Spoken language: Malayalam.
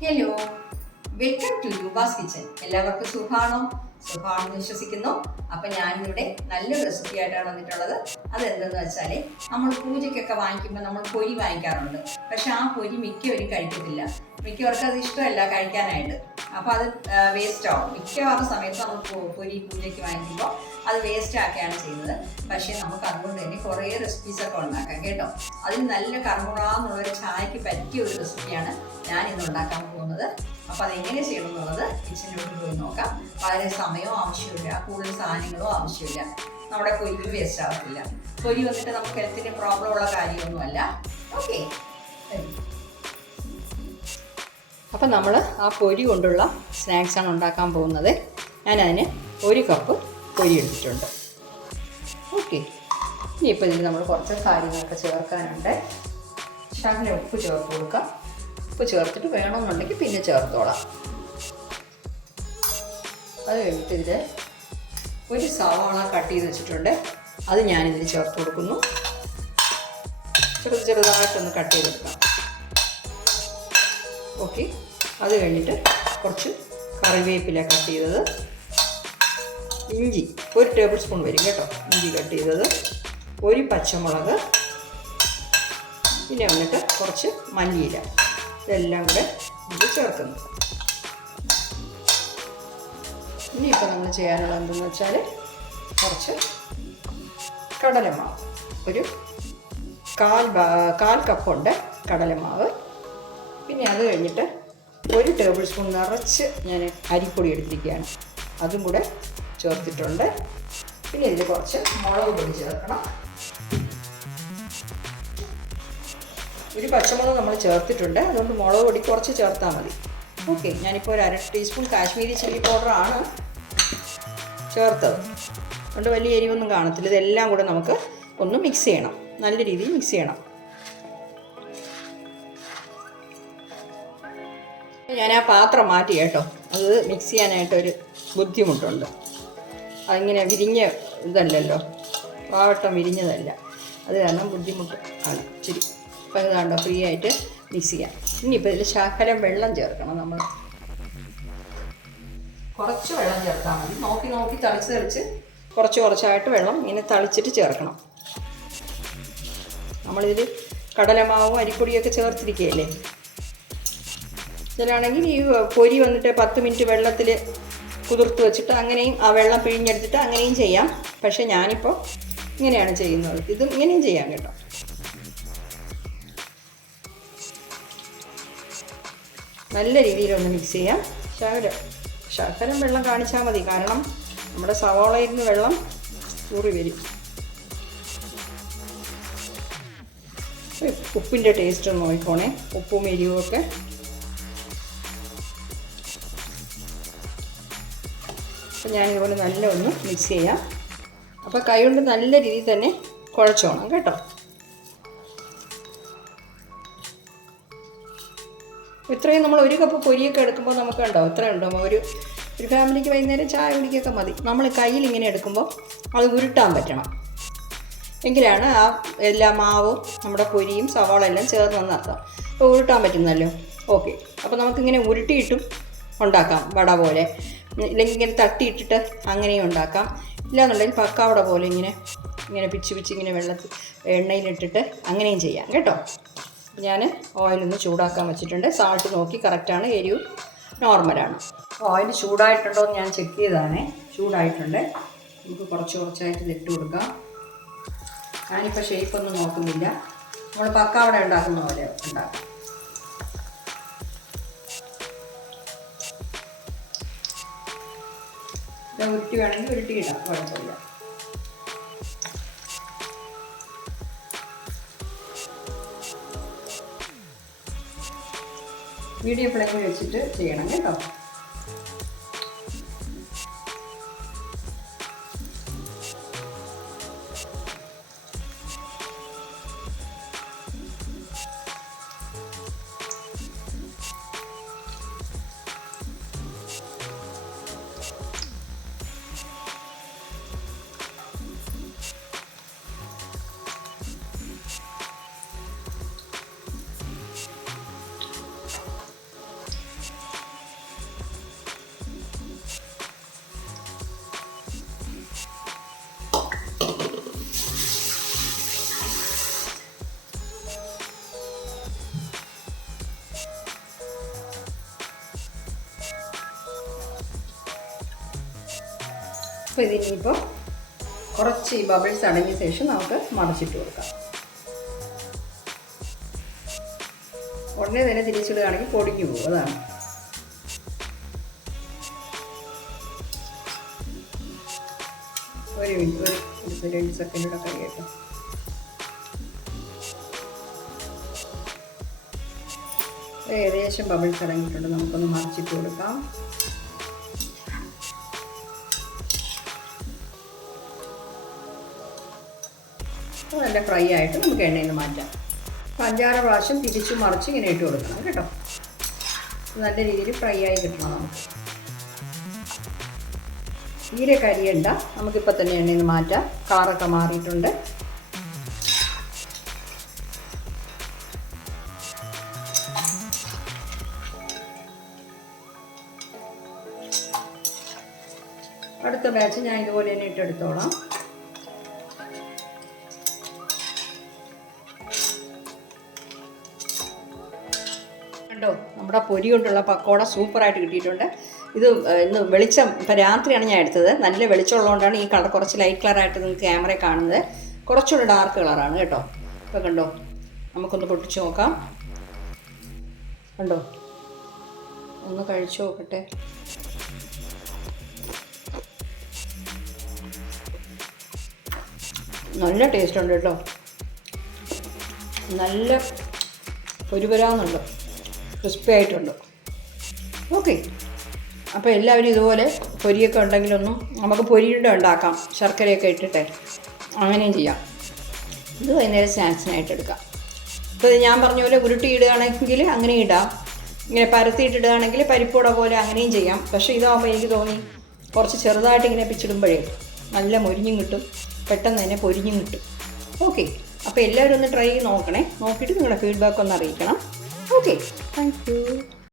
Hello, welcome to Rupa's kitchen. എല്ലാവർക്കും സുഖമാണെന്ന് വിശ്വസിക്കുന്നു. അപ്പം ഞാനിവിടെ നല്ലൊരു റെസിപ്പി ആയിട്ടാണ് വന്നിട്ടുള്ളത്. അതെന്തെന്ന് വെച്ചാൽ, നമ്മൾ പൂജയ്ക്കൊക്കെ വാങ്ങിക്കുമ്പോൾ നമ്മൾ പൊരി വാങ്ങിക്കാറുണ്ട്. പക്ഷെ ആ പൊരി മിക്കവരും കഴിക്കത്തില്ല. മിക്കവർക്കും അത് ഇഷ്ടമല്ല കഴിക്കാനായിട്ട്. അപ്പോൾ അത് വേസ്റ്റ് ആവും. മിക്കവാറും സമയത്ത് നമ്മൾ പൊരി പൂജയ്ക്ക് വാങ്ങിക്കുമ്പോൾ അത് വേസ്റ്റ് ആക്കുകയാണ് ചെയ്യുന്നത്. പക്ഷേ നമുക്ക് അതുകൊണ്ട് തന്നെ കുറേ റെസിപ്പീസൊക്കെ ഉണ്ടാക്കാം കേട്ടോ. അതിൽ നല്ല കർമുറാന്നുള്ളൊരു ചായക്ക് പറ്റിയ ഒരു റെസിപ്പിയാണ് ഞാൻ ഇന്ന് ഉണ്ടാക്കാൻ പോകുന്നത്. അപ്പോൾ അതെങ്ങനെ ചെയ്യണം എന്നുള്ളത് കിച്ചണിലോട്ട് പോയി നോക്കാം. വളരെ സമയവും ആവശ്യമില്ല, കൂടുതൽ സാധനങ്ങളും ആവശ്യമില്ല. നമ്മുടെ പൊരി വേസ്റ്റ് ആവത്തില്ല. പൊരി വന്നിട്ട് നമുക്ക് ഹെൽത്തിന് പ്രോബ്ലം ഉള്ള കാര്യമൊന്നുമല്ല. ഓക്കെ, അപ്പം നമ്മൾ ആ പൊരി കൊണ്ടുള്ള സ്നാക്സാണ് ഉണ്ടാക്കാൻ പോകുന്നത്. ഞാനതിന് 1 കപ്പ് പൊരി എടുത്തിട്ടുണ്ട്. ഓക്കെ, ഇനിയിപ്പോൾ ഇതിൽ നമ്മൾ കുറച്ച് കാര്യങ്ങളൊക്കെ ചേർക്കാനുണ്ട്. ശകലം ഉപ്പ് ചേർത്ത് കൊടുക്കാം. ഉപ്പ് ചേർത്തിട്ട് വേണമെന്നുണ്ടെങ്കിൽ പിന്നെ ചേർത്തോളാം. അത് കഴിഞ്ഞിട്ട് ഇതിൽ ഒരു സവാള കട്ട് ചെയ്ത് വെച്ചിട്ടുണ്ട്. അത് ഞാനിതിൽ ചേർത്ത് കൊടുക്കുന്നു. ചെറുതായിട്ടൊന്ന് കട്ട് ചെയ്തെടുക്കാം. ഓക്കെ, അത് കഴിഞ്ഞിട്ട് കുറച്ച് കറിവേപ്പില കട്ട് ചെയ്തത്, ഇഞ്ചി 1 ടേബിൾ സ്പൂൺ വരും കേട്ടോ, ഇഞ്ചി കട്ട് ചെയ്തത്, 1 പച്ചമുളക്, പിന്നെ വന്നിട്ട് കുറച്ച് മല്ലിയില. ഇതെല്ലാം കൂടെ ഇത് ചേർക്കുന്നു. ഇനിയിപ്പോൾ നമ്മൾ ചെയ്യാനുള്ളത് എന്തെന്ന് വെച്ചാൽ, കുറച്ച് കടലമാവ്, ഒരു കാൽ കപ്പുണ്ട് കടലമാവ്. പിന്നെ അത് കഴിഞ്ഞിട്ട് 1 ടേബിൾ സ്പൂൺ നിറച്ച് ഞാൻ അരിപ്പൊടി എടുത്തിരിക്കുകയാണ്, അതും കൂടെ ചേർത്തിട്ടുണ്ട്. പിന്നെ ഇതിൽ കുറച്ച് മുളക് പൊടി ചേർക്കണം. 1 പച്ചമുളക് നമ്മൾ ചേർത്തിട്ടുണ്ട്, അതുകൊണ്ട് മുളക് പൊടി കുറച്ച് ചേർത്താൽ മതി. ഓക്കെ, ഞാനിപ്പോൾ ഒരു 1/2 ടീസ്പൂൺ കാശ്മീരി ചില്ലി പൗഡറാണ് ചേർത്തത്, അതുകൊണ്ട് വലിയ എരിവൊന്നും കാണത്തില്ല. ഇതെല്ലാം കൂടെ നമുക്ക് ഒന്ന് മിക്സ് ചെയ്യണം, നല്ല രീതിയിൽ മിക്സ് ചെയ്യണം. ഞാൻ ആ പാത്രം മാറ്റി കേട്ടോ, അത് മിക്സ് ചെയ്യാനായിട്ടൊരു ബുദ്ധിമുട്ടുണ്ട്. അതിങ്ങനെ വിരിഞ്ഞ ഇതല്ലല്ലോ, പാവട്ടം വിരിഞ്ഞതല്ല, അത് കാരണം ബുദ്ധിമുട്ട് ആണ് ഇച്ചിരി. അപ്പോൾ ഇത് കണ്ടോ, ഫ്രീ ആയിട്ട് മിക്സ് ചെയ്യാം. ഇനിയിപ്പോൾ ഇതിൽ ശകലം വെള്ളം ചേർക്കണം. നമ്മൾ കുറച്ച് വെള്ളം ചേർത്താൽ മതി. നോക്കി തളിച്ച് കുറച്ചായിട്ട് വെള്ളം ഇങ്ങനെ തളിച്ചിട്ട് ചേർക്കണം. നമ്മളിതിൽ കടലമാവും അരിപ്പൊടിയൊക്കെ ചേർത്തിരിക്കുകയല്ലേ. ഇതിലാണെങ്കിൽ ഈ പൊരി വന്നിട്ട് 10 മിനിറ്റ് വെള്ളത്തിൽ കുതിർത്ത് വെച്ചിട്ട് അങ്ങനെയും ആ വെള്ളം പിഴിഞ്ഞെടുത്തിട്ട് അങ്ങനെയും ചെയ്യാം. പക്ഷേ ഞാനിപ്പോൾ ഇങ്ങനെയാണ് ചെയ്യുന്നത്. ഇതും ഇങ്ങനെയും ചെയ്യാം കേട്ടോ. നല്ല രീതിയിലൊന്ന് മിക്സ് ചെയ്യാം. ശകലം വെള്ളം കാണിച്ചാൽ മതി, കാരണം നമ്മുടെ സവാളയിൽ നിന്ന് വെള്ളം ഊറി വരും. ഉപ്പിൻ്റെ ടേസ്റ്റ് ഒന്ന് നോക്കിക്കോണേ, ഉപ്പും എരിവും ഒക്കെ. അപ്പോൾ ഞാനിതുപോലെ നല്ല ഒന്ന് മിക്സ് ചെയ്യാം. അപ്പോൾ കൈ കൊണ്ട് നല്ല രീതിയിൽ തന്നെ കുഴച്ചോണം കേട്ടോ. ഇത്രയും നമ്മൾ 1 കപ്പ് പൊരിയൊക്കെ എടുക്കുമ്പോൾ നമുക്ക് ഉണ്ടാവും, ഇത്ര ഉണ്ടാവും. ഒരു ഫാമിലിക്ക് വൈകുന്നേരം ചായ കുടിക്കൊക്കെ മതി. നമ്മൾ കയ്യിൽ ഇങ്ങനെ എടുക്കുമ്പോൾ അത് ഉരുട്ടാൻ പറ്റണം, എങ്കിലാണ് ആ എല്ലാ മാവും നമ്മുടെ പൊരിയും സവാള എല്ലാം ചേർന്ന് നടത്താം. അപ്പോൾ ഉരുട്ടാൻ പറ്റുന്നല്ലോ. ഓക്കെ, അപ്പോൾ നമുക്കിങ്ങനെ ഉരുട്ടിയിട്ടും ഉണ്ടാക്കാം, വട പോലെ. ഇല്ലെങ്കിൽ ഇങ്ങനെ തട്ടിയിട്ടിട്ട് അങ്ങനെയും ഉണ്ടാക്കാം. ഇല്ലാന്നുണ്ടെങ്കിൽ പക്കാവട പോലെ ഇങ്ങനെ പിച്ച് ഇങ്ങനെ വെള്ളത്തിൽ എണ്ണയിലിട്ടിട്ട് അങ്ങനെയും ചെയ്യാം കേട്ടോ. ഞാൻ ഓയിലൊന്ന് ചൂടാക്കാൻ വെച്ചിട്ടുണ്ട്. സാൾട്ട് നോക്കി കറക്റ്റാണ്, എരിവ് നോർമലാണ്. ഓയിൽ ചൂടായിട്ടുണ്ടോ എന്ന് ഞാൻ ചെക്ക് ചെയ്തതാണേ. ചൂടായിട്ടുണ്ട്. നമുക്ക് കുറച്ചായിട്ട് ഇട്ട് കൊടുക്കാം. ഞാനിപ്പോൾ ഷേപ്പൊന്നും നോക്കുന്നില്ല, നമ്മൾ പക്കാവട ഉണ്ടാക്കുന്ന പോലെ ഉണ്ടാക്കാം. ഉരുട്ടി വേണമെങ്കിൽ ഉരുട്ടിയിടാം, കുഴപ്പമില്ല. മീഡിയം ഫ്ലെയിമിൽ വെച്ചിട്ട് ചെയ്യണം കേട്ടോ. അപ്പോൾ ഇതിനിപ്പോൾ കുറച്ച് ഈ ബബിൾസ് അടങ്ങിയ ശേഷം നമുക്ക് മടച്ചിട്ട് കൊടുക്കാം. ഉടനെ തന്നെ തിരിച്ചിടുകയാണെങ്കിൽ പൊടിഞ്ഞു പോകും. അതാണ്. ഒരു മിനിറ്റ്, ഒരു 2 സെക്കൻഡ് കൂടെ കഴിയട്ടെ. ഏകദേശം ബബിൾസ് അടങ്ങിയിട്ടുണ്ട്. നമുക്കൊന്ന് മറിച്ചിട്ട് കൊടുക്കാം. നല്ല ഫ്രൈ ആയിട്ട് നമുക്ക് എണ്ണയിൽ നിന്ന് മാറ്റാം. 5-6 പ്രാവശ്യം തിരിച്ചു മറിച്ച് ഇങ്ങനെ ഇട്ട് കൊടുക്കണം കേട്ടോ. നല്ല രീതിയിൽ ഫ്രൈ ആയി കിട്ടണം നമുക്ക്. തീരെ കരിയണ്ട. നമുക്കിപ്പോൾ തന്നെ എണ്ണയിൽ നിന്ന് മാറ്റാം. കളറൊക്കെ മാറിയിട്ടുണ്ട്. അടുത്ത ബാച്ച് ഞാൻ ഇതുപോലെ തന്നെ ഇട്ടെടുത്തോളാം. കണ്ടോ, നമ്മുടെ പൊരി കൊണ്ടുള്ള പക്കോട സൂപ്പറായിട്ട് കിട്ടിയിട്ടുണ്ട്. ഇത് ഇന്ന് വെളിച്ചം, ഇപ്പോൾ രാത്രിയാണ് ഞാൻ എടുത്തത്. നല്ല വെളിച്ചമുള്ളതുകൊണ്ടാണ് ഈ കളർ കുറച്ച് ലൈറ്റ് കളറായിട്ട് നിങ്ങൾക്ക് ക്യാമറയിൽ കാണുന്നത്. കുറച്ചുകൂടെ ഡാർക്ക് കളറാണ് കേട്ടോ. ഇപ്പോൾ കണ്ടോ, നമുക്കൊന്ന് പൊട്ടിച്ച് നോക്കാം. കണ്ടോ, ഒന്ന് കഴിച്ചു നോക്കട്ടെ. നല്ല ടേസ്റ്റ് ഉണ്ട് കേട്ടോ. നല്ല പൊരിപൊരാന്നുണ്ട്, ക്രിസ്പി ആയിട്ടുണ്ട്. ഓക്കെ, അപ്പോൾ എല്ലാവരും ഇതുപോലെ പൊരിയൊക്കെ ഉണ്ടെങ്കിലൊന്നും നമുക്ക് പൊരിയുടെ ഉണ്ടാക്കാം, ശർക്കരയൊക്കെ ഇട്ടിട്ട് അങ്ങനെയും ചെയ്യാം. ഇത് വൈകുന്നേരം സ്നാക്സിനായിട്ട് എടുക്കാം. ഇപ്പോൾ ഇത് ഞാൻ പറഞ്ഞ പോലെ ഉരുട്ടിയിടുകയാണെങ്കിൽ അങ്ങനെ ഇടാം. ഇങ്ങനെ പരത്തിയിട്ടിടുകയാണെങ്കിൽ പരിപ്പോട പോലെ അങ്ങനെയും ചെയ്യാം. പക്ഷേ ഇതാകുമ്പോൾ എനിക്ക് തോന്നി കുറച്ച് ചെറുതായിട്ട് ഇങ്ങനെ പിച്ചിടുമ്പോഴേ നല്ല മൊരിഞ്ഞും കിട്ടും, പെട്ടെന്ന് തന്നെ പൊരിഞ്ഞും കിട്ടും. ഓക്കെ, അപ്പോൾ എല്ലാവരും ഒന്ന് ട്രൈ ചെയ്ത് നോക്കണേ. നോക്കിയിട്ട് നിങ്ങളുടെ ഫീഡ്ബാക്ക് ഒന്ന് അറിയിക്കണം. Okay, thank you.